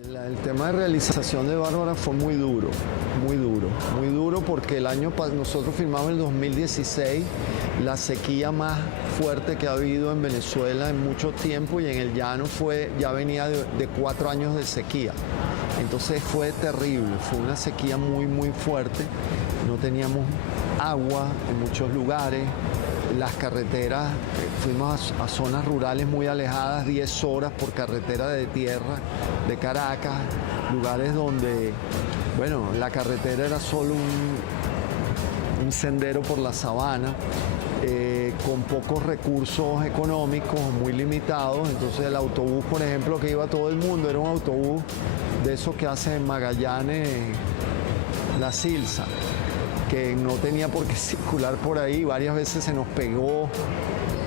El tema de realización de Bárbara fue muy duro, muy duro, muy duro porque nosotros filmamos en el 2016 la sequía más fuerte que ha habido en Venezuela en mucho tiempo, y en el llano ya venía de 4 años de sequía. Entonces fue terrible, fue una sequía muy muy fuerte, no teníamos agua en muchos lugares. Las carreteras, fuimos a zonas rurales muy alejadas, 10 horas por carretera de tierra de Caracas, lugares donde, bueno, la carretera era solo un sendero por la sabana, con pocos recursos económicos, muy limitados. Entonces el autobús, por ejemplo, que iba a todo el mundo, era un autobús de esos que hace en Magallanes la Silsa, que no tenía por qué circular por ahí, varias veces se nos pegó,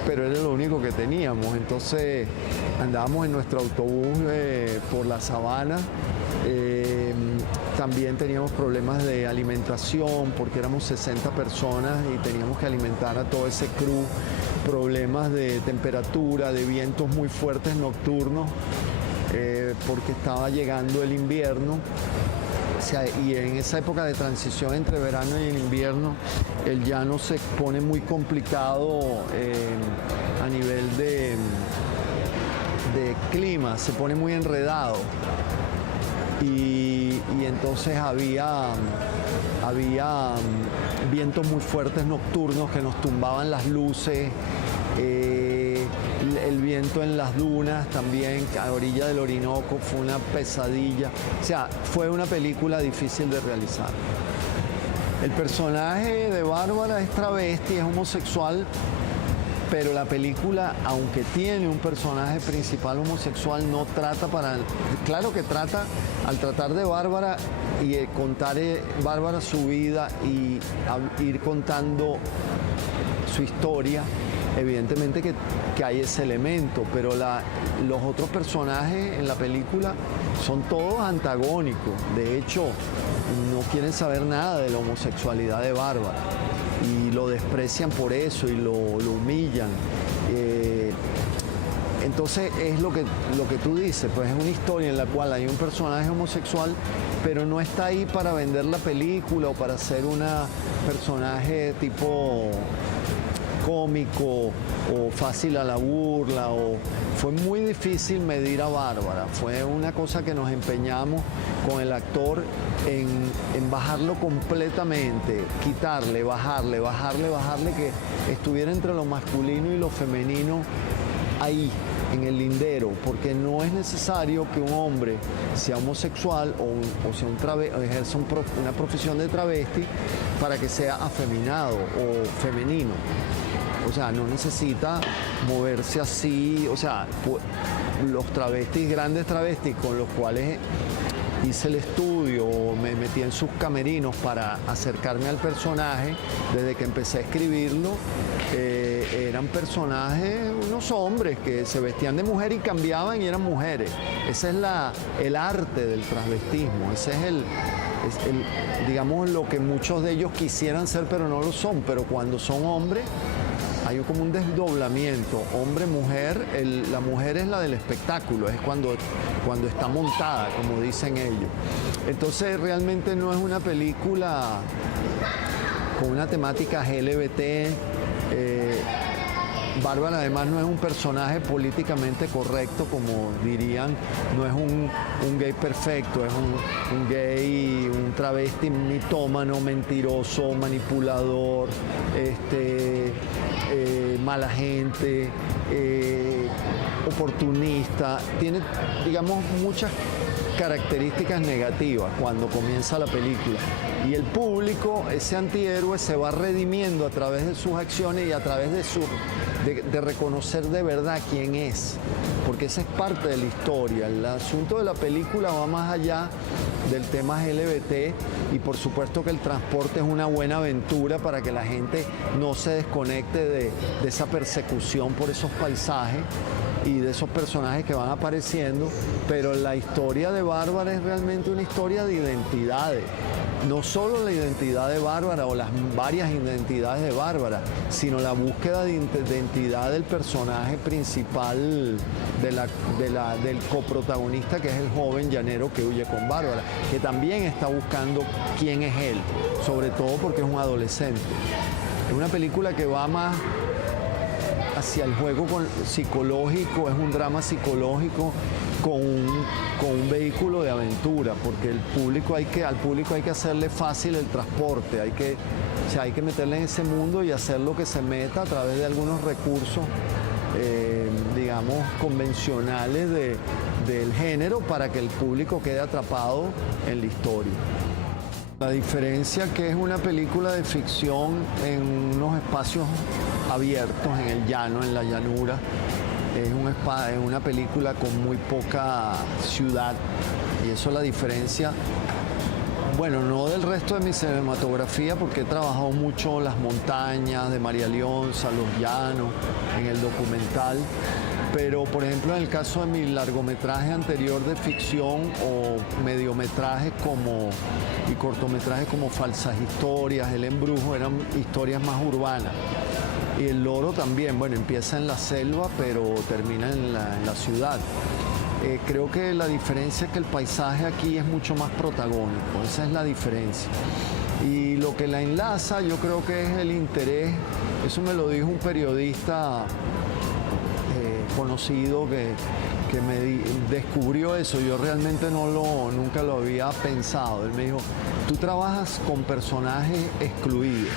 pero era lo único que teníamos. Entonces andábamos en nuestro autobús por la sabana. También teníamos problemas de alimentación porque éramos 60 personas y teníamos que alimentar a todo ese crew, problemas de temperatura, de vientos muy fuertes nocturnos, porque estaba llegando el invierno. O sea, y en esa época de transición entre verano y el invierno, el llano se pone muy complicado a nivel de clima, se pone muy enredado. Y entonces había vientos muy fuertes nocturnos que nos tumbaban las luces. El viento en las dunas también, a orilla del Orinoco, fue una pesadilla. O sea, fue una película difícil de realizar. El personaje de Bárbara es travesti, es homosexual, pero la película, aunque tiene un personaje principal homosexual, no trata claro que trata, al tratar de Bárbara y contar Bárbara su vida y ir contando su historia, evidentemente que hay ese elemento, pero los otros personajes en la película son todos antagónicos. De hecho, no quieren saber nada de la homosexualidad de Bárbara y lo desprecian por eso y lo humillan. Entonces es lo que tú dices, pues es una historia en la cual hay un personaje homosexual, pero no está ahí para vender la película o para ser un personaje tipo cómico o fácil a la burla. Fue muy difícil medir a Bárbara, fue una cosa que nos empeñamos con el actor en bajarlo completamente, quitarle, bajarle, que estuviera entre lo masculino y lo femenino ahí, en el lindero, porque no es necesario que un hombre sea homosexual o sea o ejerza una profesión de travesti para que sea afeminado o femenino. O sea, no necesita moverse así. O sea, los travestis, grandes travestis con los cuales hice el estudio, me metí en sus camerinos para acercarme al personaje, desde que empecé a escribirlo, eran personajes, unos hombres que se vestían de mujer y cambiaban y eran mujeres. Ese es el arte del transvestismo, ese es digamos, lo que muchos de ellos quisieran ser pero no lo son. Pero cuando son hombres hay como un desdoblamiento, hombre-mujer. La mujer es la del espectáculo, es cuando está montada, como dicen ellos. Entonces realmente no es una película con una temática LGBT. Bárbara además no es un personaje políticamente correcto, como dirían, no es un gay perfecto, es un gay, un travesti mitómano, mentiroso, manipulador, mala gente, oportunista. Tiene, digamos, muchas características negativas cuando comienza la película. Y el público, ese antihéroe, se va redimiendo a través de sus acciones y a través de reconocer de verdad quién es, porque esa es parte de la historia. El asunto de la película va más allá del tema LGBT, y por supuesto que el transporte es una buena aventura para que la gente no se desconecte de esa persecución por esos paisajes y de esos personajes que van apareciendo. Pero la historia de Bárbara es realmente una historia de identidades. no solo la identidad de Bárbara o las varias identidades de Bárbara, sino la búsqueda de identidad del personaje principal, del coprotagonista, que es el joven llanero que huye con Bárbara, que también está buscando quién es él, sobre todo porque es un adolescente. Es una película que va más hacia el juego psicológico, es un drama psicológico con un vehículo de aventura, porque al público hay que hacerle fácil el transporte, hay que meterle en ese mundo y hacer lo que se meta a través de algunos recursos, digamos, convencionales del género, para que el público quede atrapado en la historia. La diferencia que es una película de ficción en unos espacios abiertos, en el llano, en la llanura. Es una película con muy poca ciudad, y eso es la diferencia, bueno, no del resto de mi cinematografía, porque he trabajado mucho las montañas de María Leonza, los llanos, en el documental, pero por ejemplo en el caso de mi largometraje anterior de ficción o mediometrajes y cortometrajes como Falsas Historias, El Embrujo, eran historias más urbanas. Y El Loro también, bueno, empieza en la selva, pero termina en la ciudad. Creo que la diferencia es que el paisaje aquí es mucho más protagónico, esa es la diferencia. Y lo que la enlaza, yo creo que es el interés, eso me lo dijo un periodista conocido que me descubrió eso. Yo realmente nunca lo había pensado. Él me dijo, tú trabajas con personajes excluidos.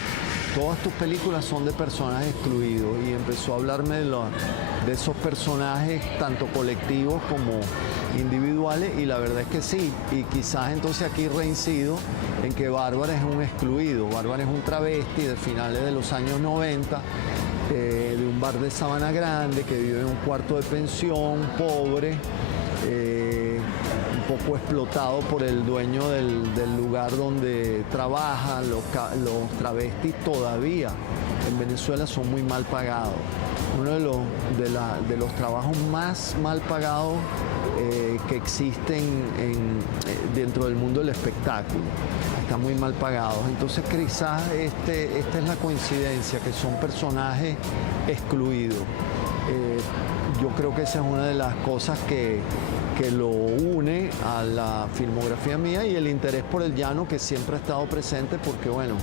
Todas tus películas son de personajes excluidos, y empezó a hablarme de esos personajes, tanto colectivos como individuales, y la verdad es que sí, y quizás entonces aquí reincido en que Bárbara es un excluido. Bárbara es un travesti de finales de los años 90, de un bar de Sabana Grande, que vive en un cuarto de pensión, pobre, un poco explotado por el dueño del lugar donde trabaja. Los travestis todavía en Venezuela son muy mal pagados. Uno de los trabajos más mal pagados que existen dentro del mundo del espectáculo. Están muy mal pagados. Entonces quizás esta es la coincidencia, que son personajes excluidos. Yo creo que esa es una de las cosas que lo une a la filmografía mía, y el interés por el llano, que siempre ha estado presente, porque bueno,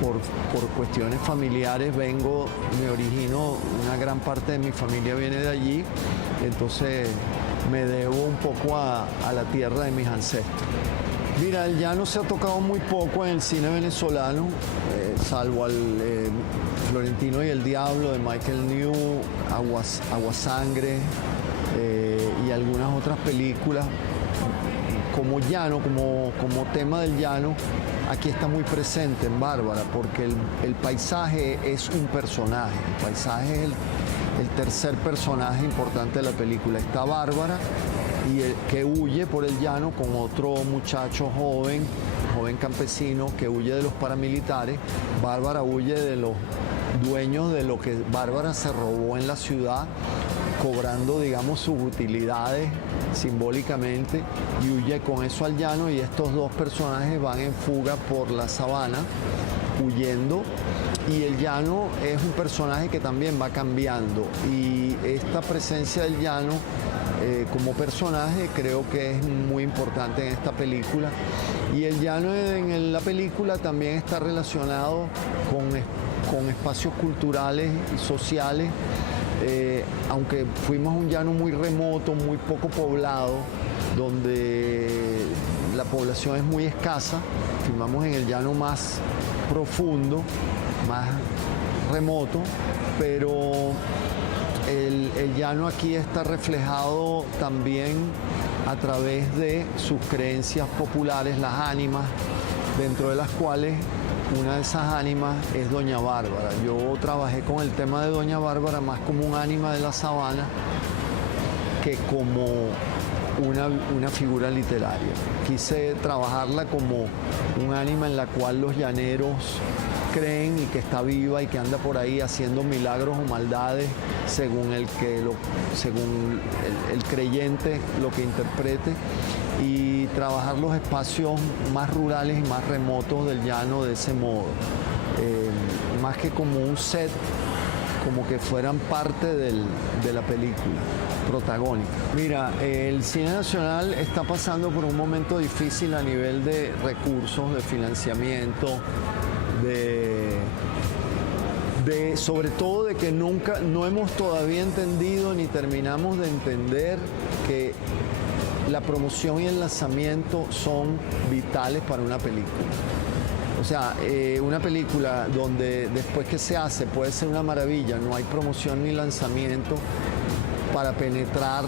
por cuestiones familiares me origino, una gran parte de mi familia viene de allí, entonces me debo un poco a la tierra de mis ancestros. Mira, el llano se ha tocado muy poco en el cine venezolano, salvo al Florentino y el Diablo de Michael New, Aguasangre, y algunas otras películas. Como llano, como tema del llano, aquí está muy presente en Bárbara, porque el paisaje es un personaje. El paisaje es el tercer personaje importante de la película. Está Bárbara, que huye por el llano con otro muchacho joven campesino, que huye de los paramilitares. Bárbara huye de los dueños de lo que Bárbara se robó en la ciudad, cobrando, digamos, sus utilidades simbólicamente, y huye con eso al llano, y estos dos personajes van en fuga por la sabana, huyendo, y el llano es un personaje que también va cambiando, y esta presencia del llano como personaje creo que es muy importante en esta película. Y el llano en la película también está relacionado con espacios culturales y sociales, aunque fuimos un llano muy remoto, muy poco poblado, donde la población es muy escasa. Filmamos en el llano más profundo, más remoto, pero el llano aquí está reflejado también a través de sus creencias populares, las ánimas, dentro de las cuales una de esas ánimas es Doña Bárbara. Yo trabajé con el tema de Doña Bárbara más como un ánima de la sabana que como una figura literaria. Quise trabajarla como un ánima en la cual los llaneros creen y que está viva y que anda por ahí haciendo milagros o maldades según el creyente lo que interprete, y trabajar los espacios más rurales y más remotos del llano de ese modo, más que como un set, como que fueran parte de la película protagónica. Mira, el cine nacional está pasando por un momento difícil a nivel de recursos, de financiamiento, sobre todo de que no hemos todavía entendido ni terminamos de entender que la promoción y el lanzamiento son vitales para una película. O sea, una película donde después que se hace puede ser una maravilla, no hay promoción ni lanzamiento para penetrar,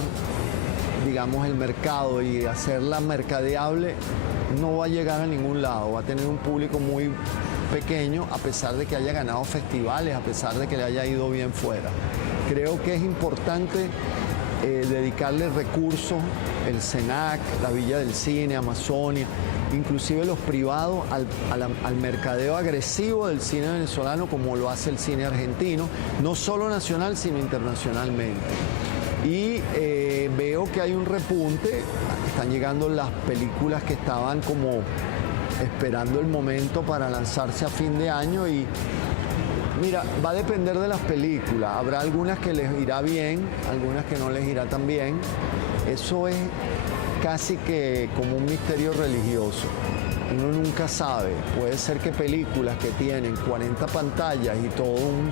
digamos, el mercado y hacerla mercadeable, no va a llegar a ningún lado, va a tener un público muy pequeño, a pesar de que haya ganado festivales, a pesar de que le haya ido bien fuera. Creo que es importante dedicarle recursos, el CENAC, la Villa del Cine, Amazonia, inclusive los privados, al mercadeo agresivo del cine venezolano, como lo hace el cine argentino, no solo nacional, sino internacionalmente. Y veo que hay un repunte, están llegando las películas que estaban como esperando el momento para lanzarse a fin de año, y mira, va a depender de las películas. Habrá algunas que les irá bien, algunas que no les irá tan bien. Eso es casi que como un misterio religioso. Uno nunca sabe. Puede ser que películas que tienen 40 pantallas y todo un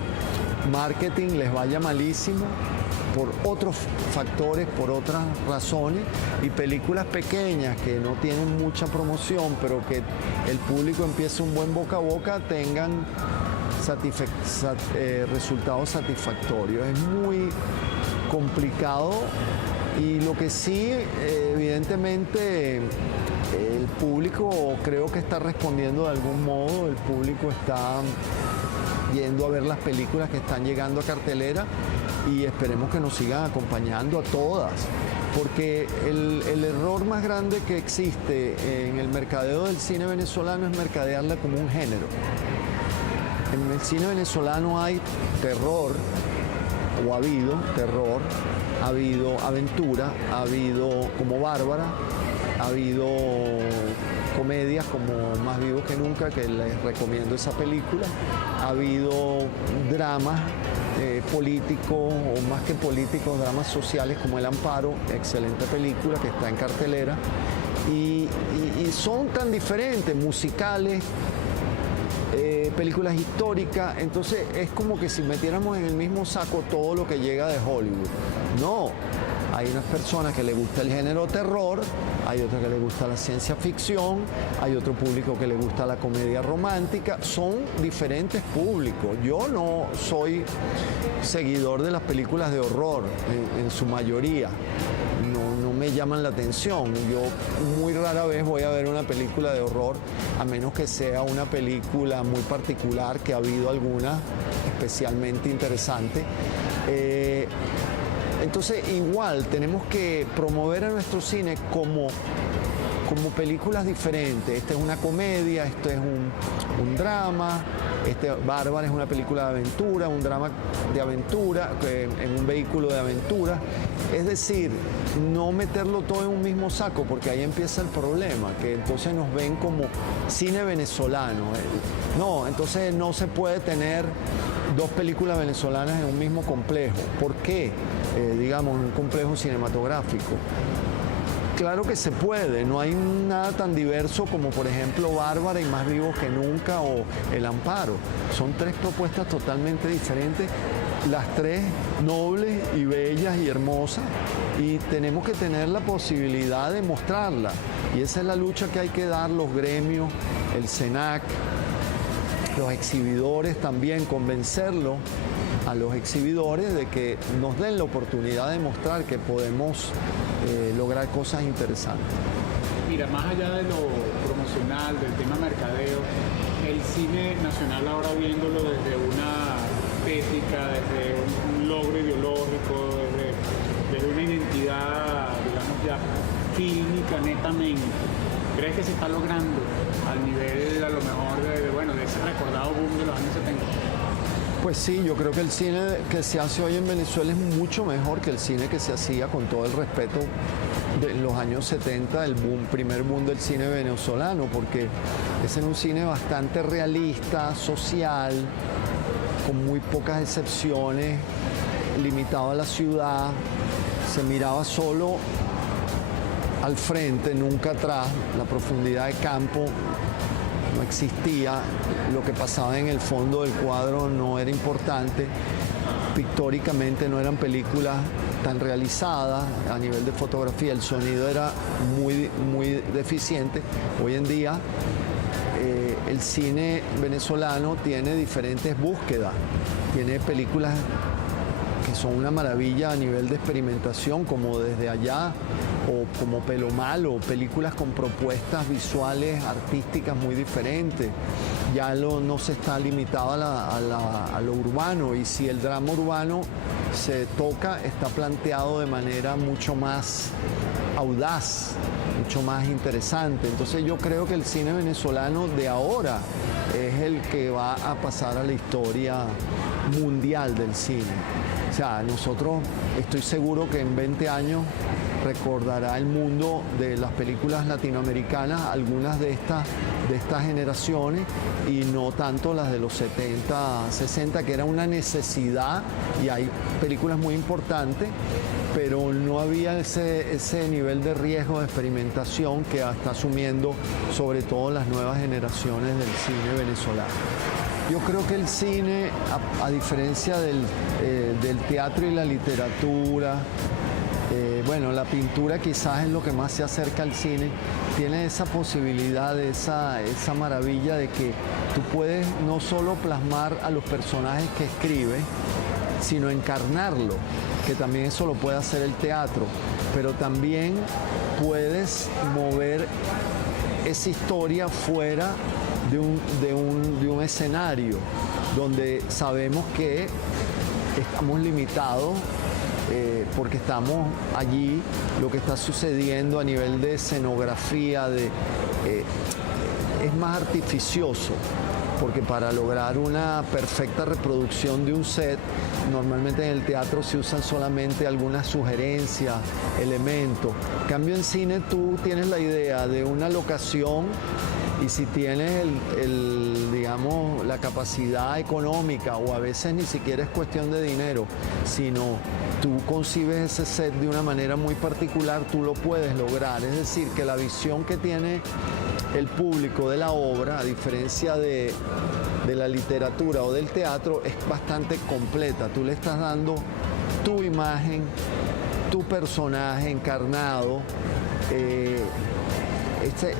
marketing les vaya malísimo por otros factores, por otras razones, y películas pequeñas que no tienen mucha promoción, pero que el público empiece un buen boca a boca, tengan resultados satisfactorios. Es muy complicado, y lo que sí, evidentemente, el público creo que está respondiendo de algún modo, el público está yendo a ver las películas que están llegando a cartelera, y esperemos que nos sigan acompañando a todas, porque el error más grande que existe en el mercadeo del cine venezolano es mercadearla como un género. En el cine venezolano hay terror, o ha habido terror, ha habido aventura, ha habido como Bárbara, ha habido comedias como Más Vivos que Nunca, que les recomiendo esa película, ha habido dramas políticos, o más que políticos, dramas sociales como El Amparo, excelente película que está en cartelera, y son tan diferentes, musicales, películas históricas. Entonces es como que si metiéramos en el mismo saco todo lo que llega de Hollywood. No, hay unas personas que les gusta el género terror, hay otras que les gusta la ciencia ficción, hay otro público que le gusta la comedia romántica. Son diferentes públicos. Yo no soy seguidor de las películas de horror en su mayoría. No me llaman la atención. Yo muy rara vez voy a ver una película de horror, a menos que sea una película muy particular, que ha habido alguna especialmente interesante. Entonces, igual tenemos que promover a nuestro cine como películas diferentes. Esta es una comedia, esto es un drama, Bárbara es una película de aventura, un drama de aventura, en un vehículo de aventura. Es decir, no meterlo todo en un mismo saco, porque ahí empieza el problema, que entonces nos ven como cine venezolano. No, entonces no se puede tener dos películas venezolanas en un mismo complejo. ¿Por qué? Digamos, un complejo cinematográfico. Claro que se puede, no hay nada tan diverso como, por ejemplo, Bárbara y Más Vivos que Nunca, o El Amparo. Son tres propuestas totalmente diferentes, las tres nobles y bellas y hermosas, y tenemos que tener la posibilidad de mostrarlas. Y esa es la lucha que hay que dar los gremios, el CENAC, los exhibidores también, convencerlos a los exhibidores de que nos den la oportunidad de mostrar que podemos lograr cosas interesantes. Mira, más allá de lo promocional, del tema mercadeo, el cine nacional ahora viéndolo desde una estética, desde un logro ideológico, desde una identidad, digamos ya fílmica netamente, ¿crees que se está logrando al nivel a lo mejor de ese recordado boom de los años 70. Pues sí, yo creo que el cine que se hace hoy en Venezuela es mucho mejor que el cine que se hacía, con todo el respeto, de los años 70, el primer boom del cine venezolano, porque ese era un cine bastante realista, social, con muy pocas excepciones, limitado a la ciudad, se miraba solo al frente, nunca atrás, la profundidad de campo no existía, lo que pasaba en el fondo del cuadro no era importante, pictóricamente no eran películas tan realizadas, a nivel de fotografía el sonido era muy deficiente. Hoy en día el cine venezolano tiene diferentes búsquedas, tiene películas que son una maravilla a nivel de experimentación, como Desde Allá o como Pelo Malo, películas con propuestas visuales, artísticas muy diferentes. Ya no se está limitado a lo urbano, y si el drama urbano se toca, está planteado de manera mucho más audaz, mucho más interesante. Entonces yo creo que el cine venezolano de ahora es el que va a pasar a la historia mundial del cine. O sea, nosotros, estoy seguro que en 20 años recordará el mundo de las películas latinoamericanas, algunas de estas generaciones, y no tanto las de los 70, 60, que era una necesidad, y hay películas muy importantes, pero no había ese nivel de riesgo de experimentación que está asumiendo sobre todo las nuevas generaciones del cine venezolano. Yo creo que el cine, a diferencia del teatro y la literatura, bueno, la pintura quizás es lo que más se acerca al cine, tiene esa posibilidad, esa maravilla de que tú puedes no solo plasmar a los personajes que escribes, sino encarnarlo, que también eso lo puede hacer el teatro, pero también puedes mover esa historia fuera de un escenario donde sabemos que estamos limitados porque estamos allí, lo que está sucediendo a nivel de escenografía es más artificioso, porque para lograr una perfecta reproducción de un set, normalmente en el teatro se usan solamente algunas sugerencias, elementos. En cambio en cine tú tienes la idea de una locación, y si tienes digamos, la capacidad económica, o a veces ni siquiera es cuestión de dinero, sino tú concibes ese set de una manera muy particular, tú lo puedes lograr. Es decir, que la visión que tiene el público de la obra, a diferencia de la literatura o del teatro, es bastante completa. Tú le estás dando tu imagen, tu personaje encarnado,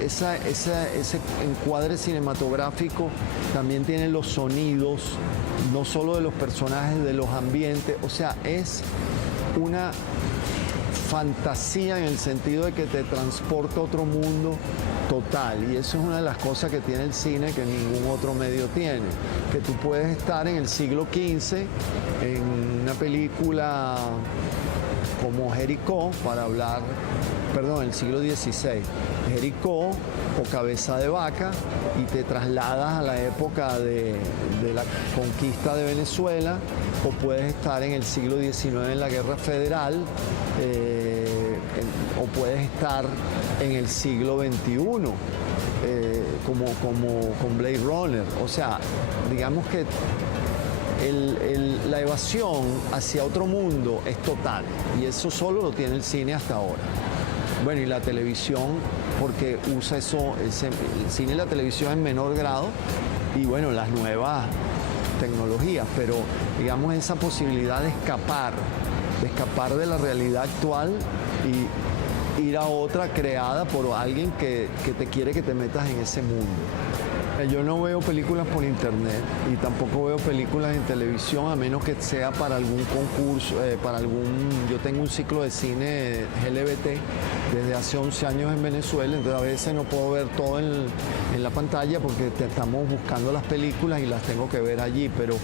ese encuadre cinematográfico también tiene los sonidos, no solo de los personajes, de los ambientes. O sea, es una fantasía en el sentido de que te transporta a otro mundo total, y eso es una de las cosas que tiene el cine que ningún otro medio tiene, que tú puedes estar en el siglo XV en una película como Jericó, el siglo XVI, Jericó o Cabeza de Vaca, y te trasladas a la época de la conquista de Venezuela, o puedes estar en el siglo XIX en la Guerra Federal, o puedes estar en el siglo XXI, como con Blade Runner. O sea, digamos que la evasión hacia otro mundo es total, y eso solo lo tiene el cine hasta ahora. Bueno, y la televisión, porque usa eso, el cine y la televisión en menor grado, y bueno, las nuevas tecnologías, pero digamos esa posibilidad de escapar de la realidad actual y ir a otra creada por alguien que te quiere que te metas en ese mundo. Yo no veo películas por internet y tampoco veo películas en televisión, a menos que sea para algún concurso, yo tengo un ciclo de cine LGBT desde hace 11 años en Venezuela, entonces a veces no puedo ver todo en la pantalla porque estamos buscando las películas y las tengo que ver allí, pero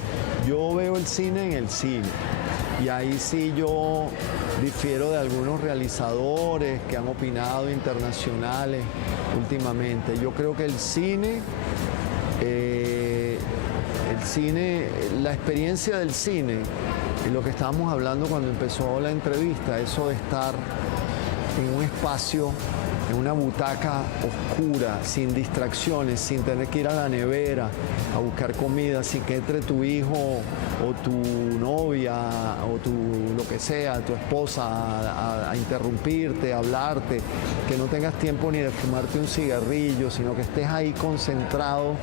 yo veo el cine en el cine. Y ahí sí yo difiero de algunos realizadores que han opinado, internacionales, últimamente. Yo creo que el cine cine, la experiencia del cine, y lo que estábamos hablando cuando empezó la entrevista, eso de estar en un espacio, en una butaca oscura, sin distracciones, sin tener que ir a la nevera a buscar comida, sin que entre tu hijo o tu novia o lo que sea, tu esposa a interrumpirte, a hablarte, que no tengas tiempo ni de fumarte un cigarrillo, sino que estés ahí concentrado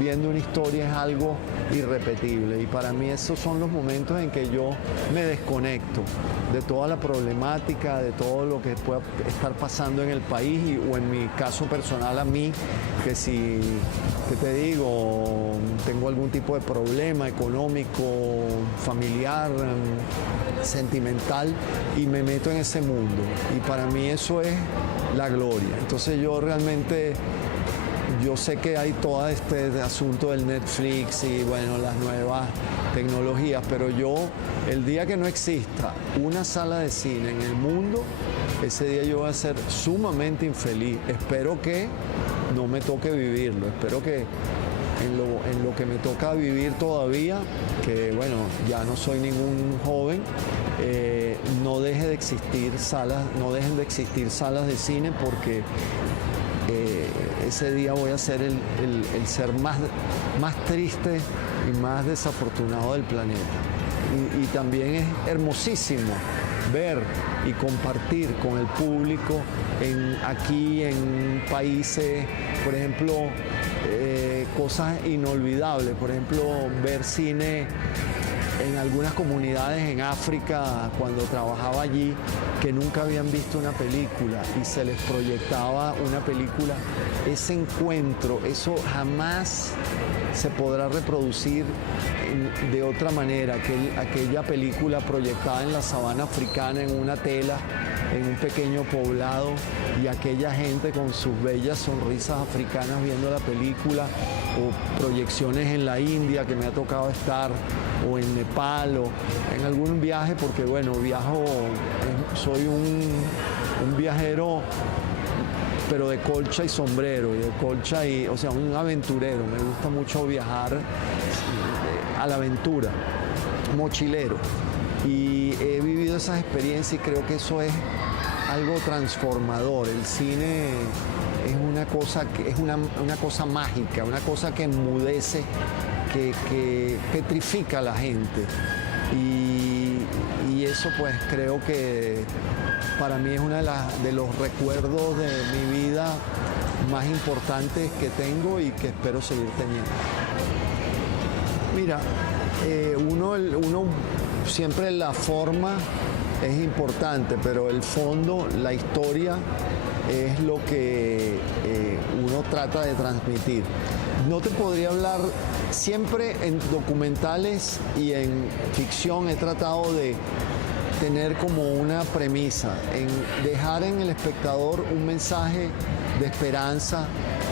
viendo una historia, es algo irrepetible. Y para mí esos son los momentos en que yo me desconecto de toda la problemática, de todo lo que pueda estar pasando en el país o en mi caso personal a mí, que si, que te digo, tengo algún tipo de problema económico, familiar, sentimental, y me meto en ese mundo. Y para mí eso es la gloria. Entonces yo realmente, yo sé que hay todo este asunto del Netflix y bueno, las nuevas tecnologías, pero yo, el día que no exista una sala de cine en el mundo, ese día yo voy a ser sumamente infeliz. Espero que no me toque vivirlo, espero que en lo que me toca vivir todavía, que bueno, ya no soy ningún joven, no deje de existir salas, no dejen de existir salas de cine, porque ese día voy a ser el ser más triste y más desafortunado del planeta. Y también es hermosísimo ver y compartir con el público aquí en países, por ejemplo, cosas inolvidables, por ejemplo, ver cine en algunas comunidades en África cuando trabajaba allí, que nunca habían visto una película y se les proyectaba una película. Ese encuentro, eso jamás se podrá reproducir de otra manera. Aquella película proyectada en la sabana africana, en una tela, en un pequeño poblado, y aquella gente con sus bellas sonrisas africanas viendo la película, o proyecciones en la India que me ha tocado estar, o en Nepal, o en algún viaje, porque bueno, soy un viajero, pero de colcha y sombrero, y de colcha o sea, un aventurero. Me gusta mucho viajar a la aventura, mochilero. Y he vivido esas experiencias y creo que eso es algo transformador. El cine es una cosa mágica, una cosa que enmudece, que petrifica a la gente. Y eso pues creo que para mí es uno de los recuerdos de mi vida más importantes que tengo y que espero seguir teniendo. Mira, uno siempre, la forma es importante, pero el fondo, la historia, es lo que uno trata de transmitir. No te podría hablar, siempre en documentales y en ficción he tratado de tener como una premisa, en dejar en el espectador un mensaje de esperanza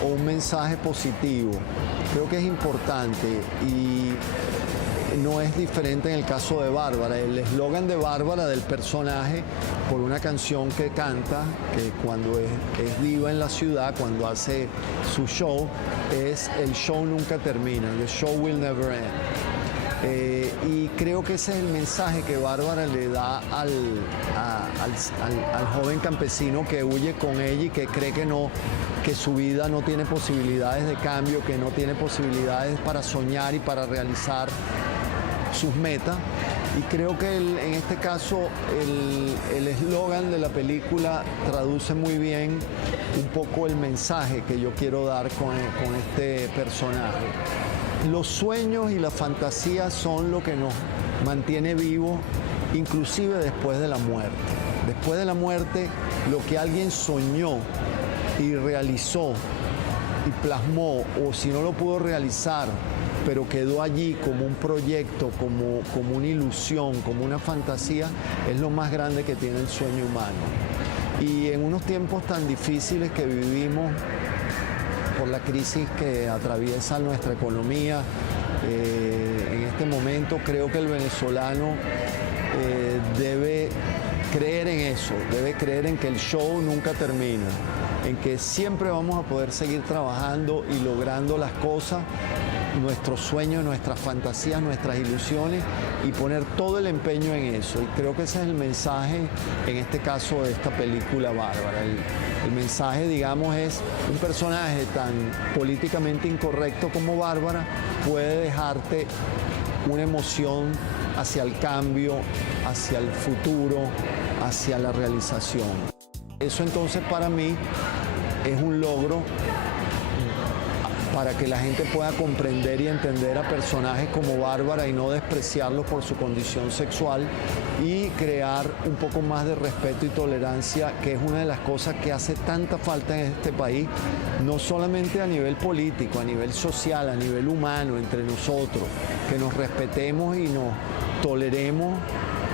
o un mensaje positivo. Creo que es importante y no es diferente en el caso de Bárbara. El eslogan de Bárbara, del personaje, por una canción que canta, que cuando es diva en la ciudad, cuando hace su show, es "el show nunca termina", "the show will never end". Y creo que ese es el mensaje que Bárbara le da al joven campesino que huye con ella y que cree que su vida no tiene posibilidades de cambio, que no tiene posibilidades para soñar y para realizar sus metas. Y creo que en este caso el eslogan de la película traduce muy bien un poco el mensaje que yo quiero dar con este personaje. Los sueños y la fantasía son lo que nos mantiene vivos, inclusive después de la muerte. Después de la muerte, lo que alguien soñó y realizó y plasmó, o si no lo pudo realizar, pero quedó allí como un proyecto, como una ilusión, como una fantasía, es lo más grande que tiene el sueño humano. Y en unos tiempos tan difíciles que vivimos, por la crisis que atraviesa nuestra economía, en este momento creo que el venezolano debe creer en eso, debe creer en que el show nunca termina, en que siempre vamos a poder seguir trabajando y logrando las cosas, nuestros sueños, nuestras fantasías, nuestras ilusiones, y poner todo el empeño en eso. Y creo que ese es el mensaje, en este caso, de esta película Bárbara. El mensaje, digamos, es un personaje tan políticamente incorrecto como Bárbara puede dejarte una emoción hacia el cambio, hacia el futuro, hacia la realización. Eso entonces para mí es un logro para que la gente pueda comprender y entender a personajes como Bárbara y no despreciarlos por su condición sexual, y crear un poco más de respeto y tolerancia, que es una de las cosas que hace tanta falta en este país, no solamente a nivel político, a nivel social, a nivel humano, entre nosotros, que nos respetemos y nos toleremos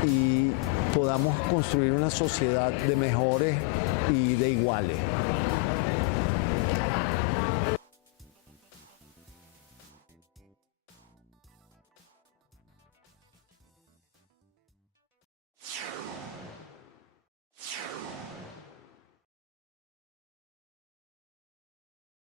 y podamos construir una sociedad de mejores y de iguales.